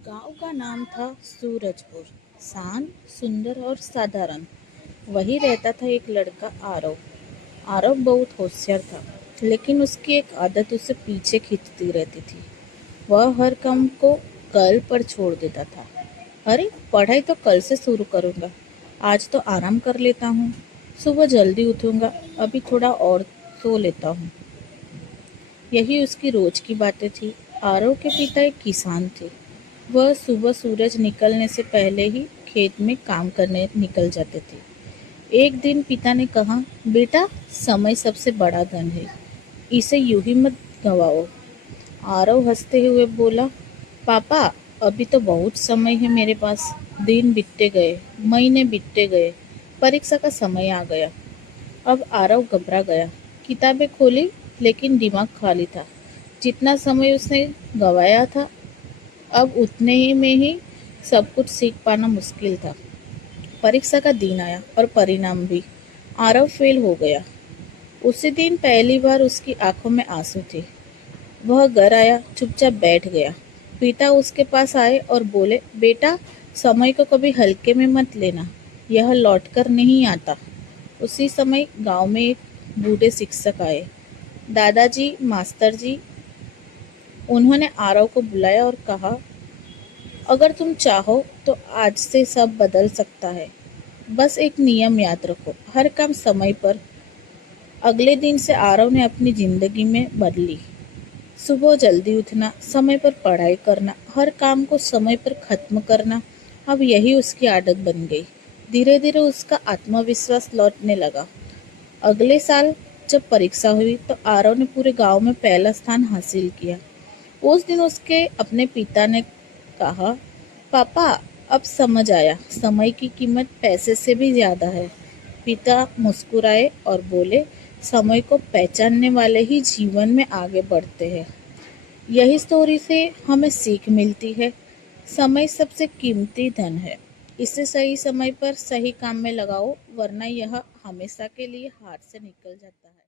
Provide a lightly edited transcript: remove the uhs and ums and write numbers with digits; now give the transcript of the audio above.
गांव का नाम था सूरजपुर। शांत, सुंदर और साधारण। वहीं रहता था एक लड़का आरव। आरव बहुत होशियार था, लेकिन उसकी एक आदत उसे पीछे खींचती रहती थी। वह हर काम को कल पर छोड़ देता था। अरे, पढ़ाई तो कल से शुरू करूंगा। आज तो आराम कर लेता हूँ। सुबह जल्दी उठूंगा। अभी थोड़ा और सो लेता हूँ। यही उसकी रोज की बातें थी। आरव के पिता एक किसान थे। वह सुबह सूरज निकलने से पहले ही खेत में काम करने निकल जाते थे। एक दिन पिता ने कहा, बेटा, समय सबसे बड़ा धन है। इसे यूं ही मत गवाओ। आरव हंसते हुए बोला, पापा, अभी तो बहुत समय है मेरे पास। दिन बीतते गए, महीने बीतते गए, परीक्षा का समय आ गया। अब आरव घबरा गया। किताबें खोली, लेकिन दिमाग खाली था। जितना समय उसने गवाया था, अब उतने ही में ही सब कुछ सीख पाना मुश्किल था। परीक्षा का दिन आया और परिणाम भी। आरव फेल हो गया। उसी दिन पहली बार उसकी आंखों में आंसू थे। वह घर आया, चुपचाप बैठ गया। पिता उसके पास आए और बोले, बेटा, समय को कभी हल्के में मत लेना। यह लौटकर नहीं आता। उसी समय गांव में एक बूढ़े शिक्षक आए। दादाजी, मास्टर जी। उन्होंने आरव को बुलाया और कहा, अगर तुम चाहो तो आज से सब बदल सकता है। बस एक नियम याद रखो, हर काम समय पर। अगले दिन से आरव ने अपनी जिंदगी में बदली। सुबह जल्दी उठना, समय पर पढ़ाई करना, हर काम को समय पर खत्म करना। अब यही उसकी आदत बन गई। धीरे धीरे उसका आत्मविश्वास लौटने लगा। अगले साल जब परीक्षा हुई तो आरव ने पूरे गांव में पहला स्थान हासिल किया। उस दिन उसके अपने पिता ने कहा, पापा, अब समझ आया, समय की कीमत पैसे से भी ज्यादा है। पिता मुस्कुराए और बोले, समय को पहचानने वाले ही जीवन में आगे बढ़ते हैं। यही स्टोरी से हमें सीख मिलती है। समय सबसे कीमती धन है। इसे सही समय पर सही काम में लगाओ, वरना यह हमेशा के लिए हाथ से निकल जाता है।